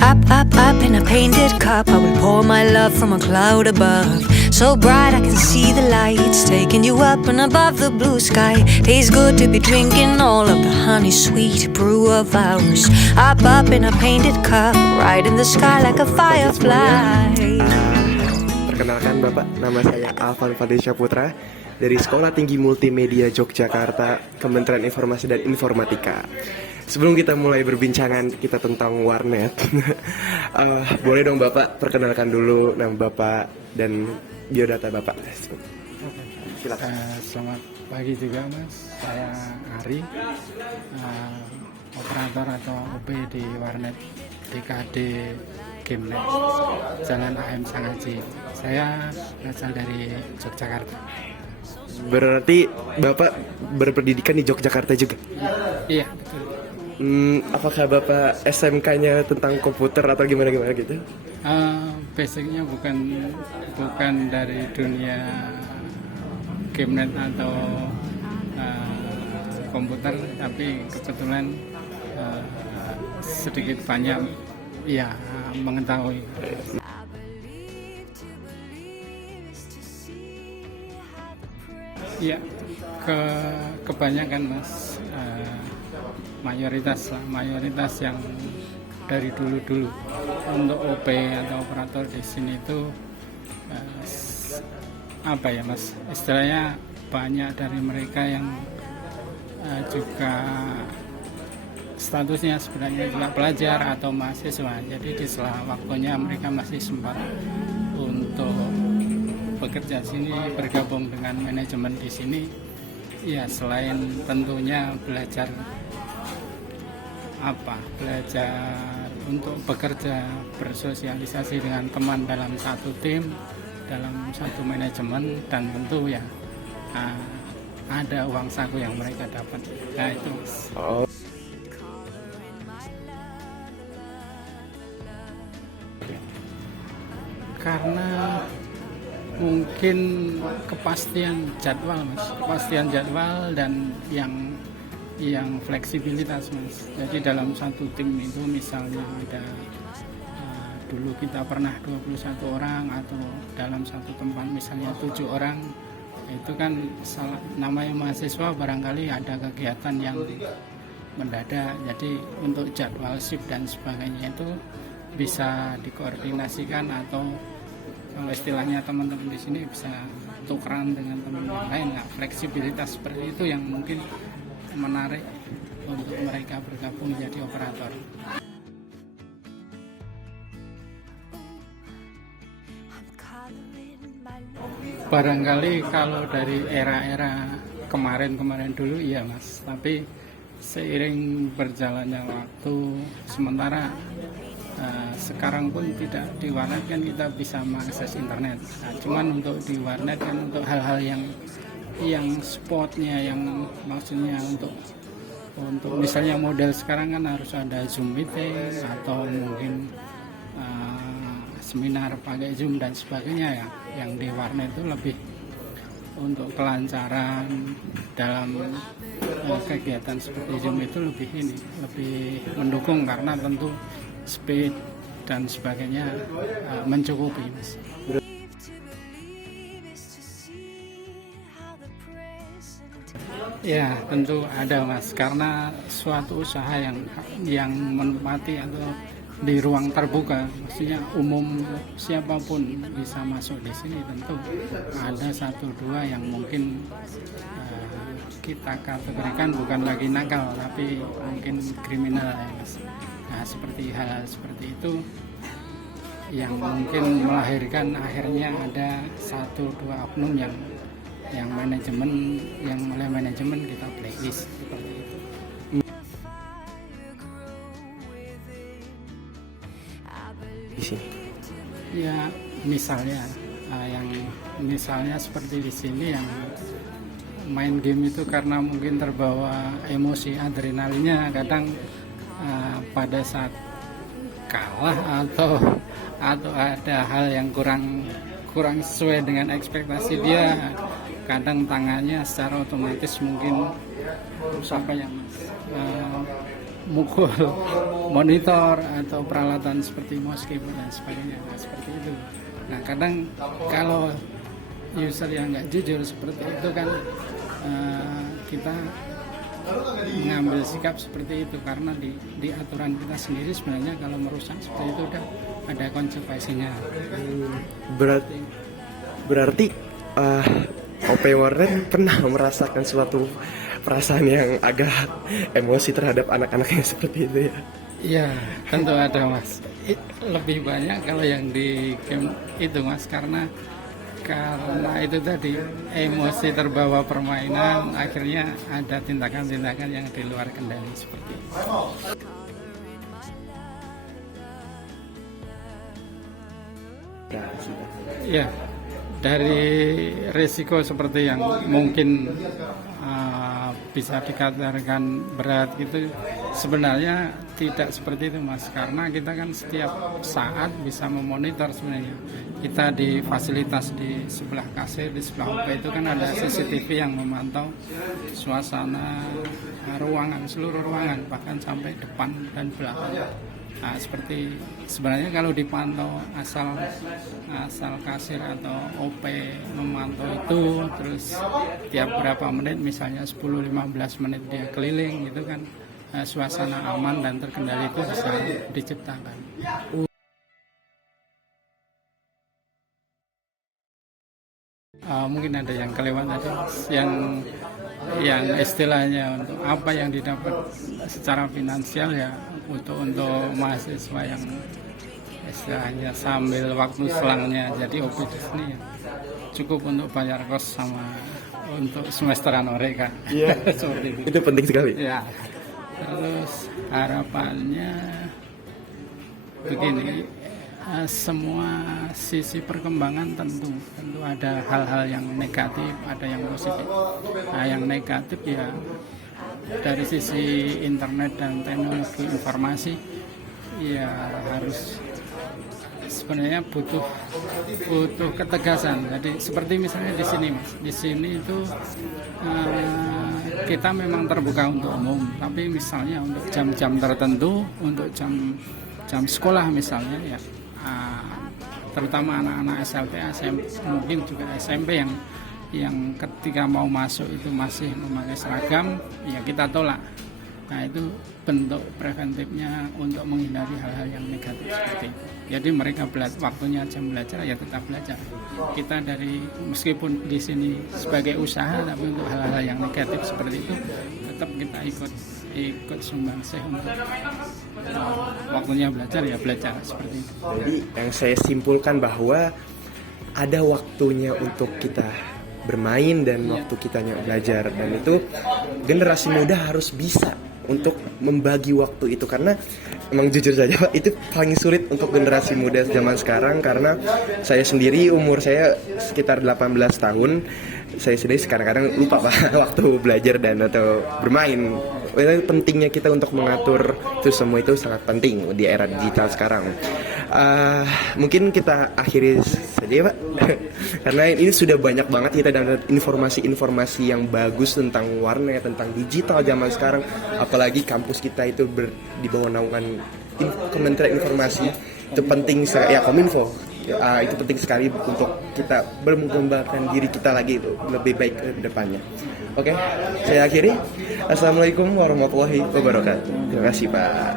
Up in a painted cup, I will pour my love from a cloud above. So bright I can see the lights, taking you up and above the blue sky. Tastes good to be drinking all of the honey sweet brew of ours. Up in a painted cup, right in the sky like a firefly. Perkenalkan Bapak, nama saya Alvan Fadesha Putra dari Sekolah Tinggi Multimedia Yogyakarta, Kementerian Informasi dan Informatika. Sebelum kita mulai berbincangan kita tentang warnet, boleh dong Bapak perkenalkan dulu nama Bapak dan biodata Bapak. Silakan. Selamat pagi juga Mas, saya Ari, operator atau OP di warnet DKD Gamenet Jalan AM Sangaji. Saya berasal dari Yogyakarta. Berarti Bapak berpendidikan di Yogyakarta juga? Iya, betul. Apakah Bapak SMK-nya tentang komputer atau gimana gitu? Basicnya bukan dari dunia Gamenet atau komputer, tapi kebetulan sedikit banyak ya mengetahui. Ya, kebanyakan Mas, mayoritas yang dari dulu untuk OP atau operator di sini itu apa ya Mas, istilahnya banyak dari mereka yang juga statusnya sebenarnya juga pelajar atau mahasiswa. Jadi di sela waktunya mereka masih sempat untuk bekerja sini, bergabung dengan manajemen di sini. Ya, selain tentunya belajar untuk bekerja, bersosialisasi dengan teman dalam satu tim, dalam satu manajemen, dan tentu ya ada uang saku yang mereka dapat. Nah itu. Oh. Karena mungkin kepastian jadwal Mas, dan yang fleksibilitas Mas. Jadi dalam satu tim itu misalnya ada dulu kita pernah 21 orang, atau dalam satu tempat misalnya 7 orang, itu kan namanya mahasiswa barangkali ada kegiatan yang mendadak. Jadi untuk jadwal shift dan sebagainya itu bisa dikoordinasikan, atau kalau istilahnya teman-teman di sini bisa tukeran dengan teman yang lain. Nah, fleksibilitas seperti itu yang mungkin menarik untuk mereka bergabung menjadi operator. Barangkali kalau dari era-era kemarin dulu iya Mas, tapi seiring berjalannya waktu, sementara sekarang pun tidak di warnet kan kita bisa mengakses internet. Nah, cuman untuk di warnet kan untuk hal-hal yang spotnya, yang maksudnya untuk misalnya model sekarang kan harus ada Zoom meeting, atau mungkin seminar pakai Zoom dan sebagainya ya. Yang di warnet itu lebih untuk kelancaran dalam kegiatan seperti Zoom itu lebih mendukung, karena tentu speed dan sebagainya mencukupi Mas. Ya tentu ada Mas, karena suatu usaha yang menempati atau di ruang terbuka, maksudnya umum, siapapun bisa masuk di sini. Tentu ada 1-2 yang mungkin kita kategorikan bukan lagi nakal, tapi mungkin kriminal ya Mas. Nah, seperti hal seperti itu yang mungkin melahirkan akhirnya ada 1-2 oknum yang oleh manajemen kita blacklist seperti itu. Di sini. Ya misalnya seperti di sini yang main game itu karena mungkin terbawa emosi adrenalinnya, kadang pada saat kalah atau ada hal yang kurang sesuai dengan ekspektasi dia, kadang tangannya secara otomatis mungkin mukul monitor atau peralatan seperti mouse keyboard dan sebagainya. Nah, seperti itu. Nah, kadang kalau user yang nggak jujur seperti itu kan kita mengambil sikap seperti itu, karena di aturan kita sendiri sebenarnya kalau merusak seperti itu udah ada konsekuensinya. Berarti OP Warnet pernah merasakan suatu perasaan yang agak emosi terhadap anak-anaknya seperti itu ya? Iya, tentu ada Mas. Lebih banyak kalau yang di game itu Mas, karena itu tadi emosi terbawa permainan, akhirnya ada tindakan-tindakan yang di luar kendali seperti itu. Ya, dari risiko seperti yang mungkin bisa dikatakan berat gitu, sebenarnya tidak seperti itu Mas, karena kita kan setiap saat bisa memonitor sebenarnya. Kita di fasilitas di sebelah kasir, di sebelah OP itu kan ada CCTV yang memantau suasana ruangan, seluruh ruangan, bahkan sampai depan dan belakang. Nah, seperti sebenarnya kalau dipantau asal kasir atau OP memantau itu, terus tiap berapa menit, misalnya 10-15 menit dia keliling gitu kan, suasana aman dan terkendali itu bisa diciptakan. Mungkin ada yang kelewat tadi, yang istilahnya untuk apa yang didapat secara finansial ya, untuk mahasiswa yang istilahnya sambil waktu selangnya jadi OP di sini ya, cukup untuk bayar kos sama untuk semesteran mereka. Iya. Itu penting sekali. Ya. Terus harapannya begini, semua sisi perkembangan tentu ada hal-hal yang negatif, ada yang positif. Nah, yang negatif ya dari sisi internet dan teknologi informasi ya harus sebenarnya butuh ketegasan. Jadi seperti misalnya di sini Mas, di sini itu kita memang terbuka untuk umum, tapi misalnya untuk jam-jam tertentu, untuk jam sekolah misalnya ya, terutama anak-anak SLT, SMP, mungkin juga SMP yang ketika mau masuk itu masih memakai seragam, ya kita tolak. Nah, itu bentuk preventifnya untuk menghindari hal-hal yang negatif seperti itu. Jadi mereka waktunya jam belajar ya tetap belajar. Kita meskipun di sini sebagai usaha, tapi untuk hal-hal yang negatif seperti itu tetap kita ikut sumbangsih untuk waktunya belajar ya belajar seperti itu. Jadi yang saya simpulkan bahwa ada waktunya untuk kita bermain dan waktu kitanya belajar, dan itu generasi muda harus bisa untuk membagi waktu itu, karena emang jujur saja Pak, itu paling sulit untuk generasi muda zaman sekarang. Karena saya sendiri umur saya sekitar 18 tahun, saya sendiri kadang-kadang lupa Pak waktu belajar dan atau bermain. Pentingnya kita untuk mengatur itu semua itu sangat penting di era digital sekarang. Mungkin kita akhiri saja Pak karena ini sudah banyak banget kita dapat informasi-informasi yang bagus tentang warnet, tentang digital zaman sekarang. Apalagi kampus kita itu di bawah naungan Kementerian Informasi, itu penting ya, Kominfo. Itu penting sekali untuk kita mengembangkan diri kita lagi itu lebih baik ke depannya. Oke, saya akhiri. Assalamualaikum warahmatullahi wabarakatuh. Terima kasih Pak.